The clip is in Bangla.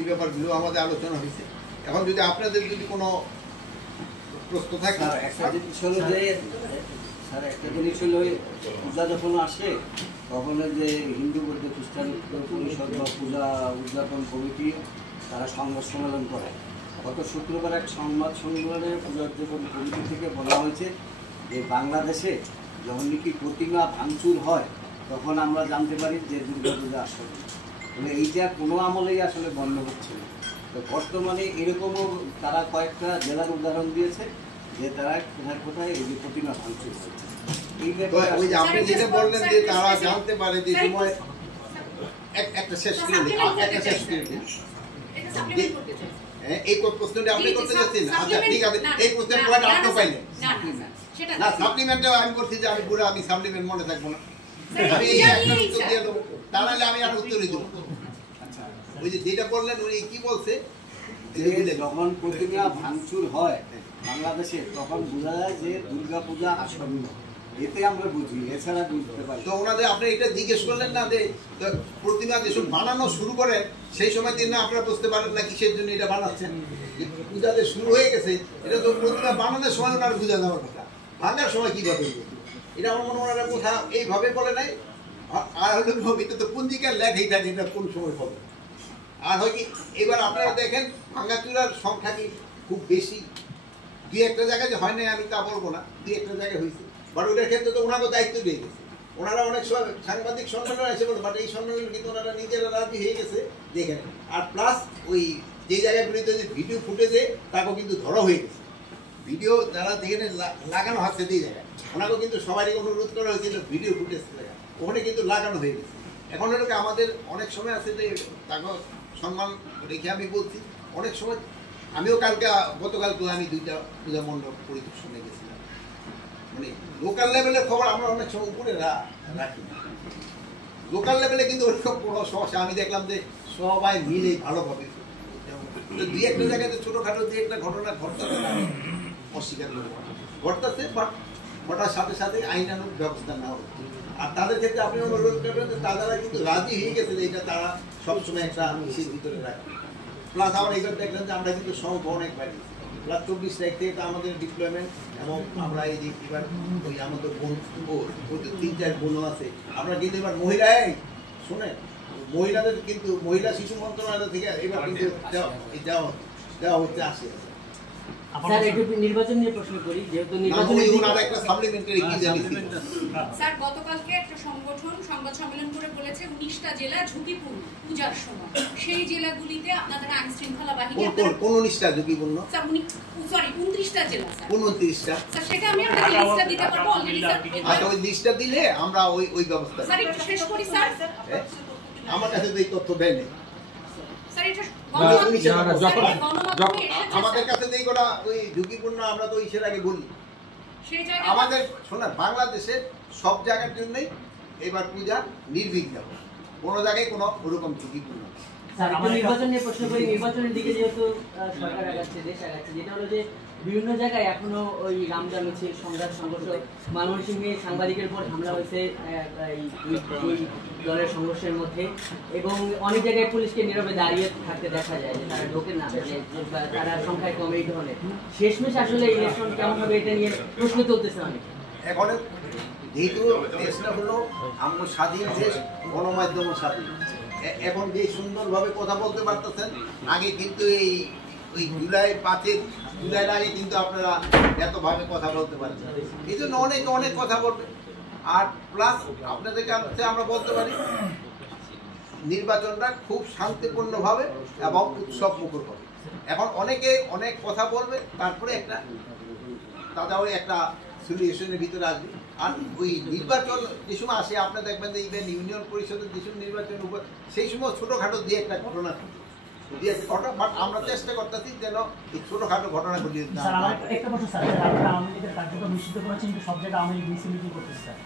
এই ব্যাপারগুলো আমাদের আলোচনা হয়েছে। এখন যদি আপনাদের যদি কোনো প্রশ্ন থাকে। একটা জিনিস হলো যে স্যার, একটা জিনিস হলো পূজা যখন আসে তখন যে হিন্দু বৌদ্ধ খ্রিস্টান পরিষদ বা পূজা উদযাপন কমিটি তারা সংবাদ সম্মেলন করে। গত শুক্রবার এক সংবাদ সম্মেলনে পূজা উদযাপন কমিটি থেকে বলা হয়েছে যে বাংলাদেশে যখন নাকি প্রতিমা ভাঙচুর হয় তখন আমরা জানতে পারি যে দুর্গা পূজা আসলে মানে এইটা কোনো আমলেই আসলে বন্ধ হচ্ছে না। তো বর্তমানে এরকমও তারা কয়েকটা জেলার উদাহরণ দিয়েছে যে তারা কোথায় কোথায় এই যে প্রতিমা ভাঙচুর হচ্ছে। এই ব্যাপারে আপনি যেটা বললেন যে তারা জানতে পারে যে সময় একটা শেষ করে এই প্রশ্নটা আপনি করতে যাচ্ছেন। আচ্ছা ঠিক আছে, এই প্রশ্নের পয়েন্ট আপনি পাইলেন না। সাপ্লিমেন্টে আমি করছি যে আমি পুরো আমি সাপ্লিমেন্ট মনে থাকবো না, আমি এই একটা উত্তর দিয়ে দেবো, তাহলে আমি আর উত্তরই দেবো। ওই যে যেটা বললেন উনি কি বলছে, যখন প্রতিমা ভাঙচুর হয় বাংলাদেশে তখন বোঝা যায় যে দুর্গা পূজা আসন্ন, এতে আমরা বুঝি, এছাড়া বুঝতে পারি। তো ওনাদের আপনি এটা জিজ্ঞেস করলেন না যে প্রতিমা যেসব বানানো শুরু করে সেই সময় দিন না আপনারা বুঝতে পারেন না কিসের জন্য এটা বানাচ্ছেন? পূজা যে শুরু হয়ে গেছে এটা তো প্রতিমা বানানোর সময় ওনার বুঝা যাওয়ার কথা, ভাঙার সময় কিভাবে এটা আমার মনে ওনারা কোথাও এইভাবে বলে নাই। আর হলো এটা তো পঞ্জিকার লেখাই থাকে এটা কোন সময় হবে। আর হয় কি এবার আপনারা দেখেন ভাঙাচুরার সংখ্যা কি খুব বেশি, দুই একটা জায়গায় যে হয় নাই আমি তা বলবো না, দুই একটা জায়গায় হয়েছে। বাট ওটার ক্ষেত্রে তো ওনারও দায়িত্ব দিয়ে গেছে। ওনারা অনেক সময় সাংবাদিক সম্মেলন এসে বলতে, বাট এই সম্মেলন কিন্তু ওনারা নিজেরা রাজি হয়ে গেছে দেখেন। আর প্লাস ওই যে জায়গাগুলিতে যে ভিডিও ফুটেজে তাকেও কিন্তু ধরা হয়ে গেছে, ভিডিও যারা দেখেন লাগানো হচ্ছে যে জায়গায় ওনাকেও কিন্তু সবারই অনুরোধ করা হয়েছিল ভিডিও ফুটেজ জায়গা ওখানে কিন্তু লাগানো হয়ে গেছে। এখন এটাকে আমাদের অনেক সময় আছে যে তাকে সম্মান রেখে আমি বলছি, অনেক সময় আমিও গতকালকে আমি 2টা পূজা মণ্ডপ পরিদর্শনে গেছিলাম। মানে লোকাল লেভেলের খবর আমরা অনেক সময় উপরে রাখি না, লোকাল লেভেলে কিন্তু ওরকম কোনো সমস্যা আমি দেখলাম যে সবাই মিলে ভালোভাবে। দুই একটা জায়গাতে ছোটোখাটো দুই একটা ঘটনা ঘটতেছে, অস্বীকার করবো ঘটতেছে, বাট ঘটার সাথে সাথে আইনানুগ ব্যবস্থা নেওয়া হচ্ছে। আর তাদের ক্ষেত্রে আপনি অনুরোধ করবেন যে তারা কিন্তু রাজি হয়ে গেছে যে এটা তারা সবসময় একটা ইসের ভিতরে রাখে। প্লাস আমরা এইবার দেখলেন যে আমরা কিন্তু সংখ্যা অনেক বাড়িয়েছি। প্লাস 24 তারিখ থেকে তো আমাদের ডিপ্লয়মেন্ট এবং আমরা এই যে এবার ওই আমাদের বোন ওই 3-4 বোনও আছে, আমরা কিন্তু এবার মহিলায় শোনেন মহিলাদের কিন্তু মহিলা শিশু মন্ত্রণালয় থেকে এবার কিন্তু দেওয়া হচ্ছে আসে। স্যার একটু নির্বাচন নিয়ে প্রশ্ন করি, যেহেতু নির্বাচনে একটা সাপ্লিমেন্টারি কি জানি স্যার গতকালকে একটা সংগঠন সংবাদ সম্মেলন করে বলেছে 19টা জেলা ঝুঁকিপূর্ণ পূজার সময়, সেই জেলাগুলিতে আপনাদের আইন শৃঙ্খলা বাহিনী কোন 19টা ঝুঁকিপূর্ণ? স্যার সরি 29টা জেলা স্যার। 29টা স্যার সেটা আমি আপনাকে লিস্টটা দিতে পারবো অলরেডি স্যার। আচ্ছা ওই লিস্টটা দিলে আমরা ওই ব্যবস্থা স্যার একটু শেষ করি স্যার। আমার কাছে তো এই তথ্য দেয় না স্যার এটা আমাদের কাছে নেই গোটা ওই ঝুঁকিপূর্ণ, আমরা তো ইসের আগে বলি সেই জায়গায় আমাদের শোনার বাংলাদেশের সব জায়গার জন্যই এবার পূজা নির্বিঘ্ন, কোনো জায়গায় কোনো ওরকম ঝুঁকিপূর্ণ। স্যার আমরা নির্বাচন নিয়ে প্রশ্ন করি, নির্বাচনের দিকে যেহেতু সরকার আগাচ্ছে, দেশ আগাচ্ছে, যেটা হলো যে বিভিন্ন জায়গায় এখনো ওই রামদা মিছিল, সংঘাত সংঘর্ষ, ময়মনসিংহে সাংবাদিকের উপর হামলা হয়েছে দুই দলের সংঘর্ষের মধ্যে, এবং অনেক জায়গায় পুলিশকে নীরবে দাঁড়িয়ে থাকতে দেখা যায় যে তারা ঢোকে না, যে তারা সংখ্যায় কমে এই ধরনের। শেষমেশ আসলে ইলেকশন কেমন হবে এটা নিয়ে প্রশ্ন তুলতেছে অনেক। এখন যেহেতু দেশটা হলো আমরা স্বাধীন দেশ, গণমাধ্যম স্বাধীন, এখন যে সুন্দরভাবে কথা বলতে পারতেছেন, আগে কিন্তু ওই জুলাইয়ের আগে কিন্তু আপনারা এতভাবে কথা বলতে পারছেন, এই জন্য অনেক কথা বলবে। আর প্লাস আপনাদের কাছে আমরা বলতে পারি নির্বাচনটা খুব শান্তিপূর্ণভাবে এবং উৎসব মুখর হবে। এখন অনেকে অনেক কথা বলবে, তারপরে একটা সলিউশনের ভিতরে আসবে। আর ওই নির্বাচন যে সময় আসে আপনারা দেখবেন যে ইভেন ইউনিয়ন পরিষদের যে সময় নির্বাচনের উপর সেই সময় ছোটোখাটো দিয়ে একটা ঘটনা বাট আমরা চেষ্টা করতেছি যেন এই ছোটোখাটো ঘটনাগুলি। একটা প্রশ্ন স্যার, আওয়ামী লীগের কার্যক্রম নিষিদ্ধ করেছেন কিন্তু সব জায়গায় আওয়ামী লীগ মিছিল করতেছে স্যার।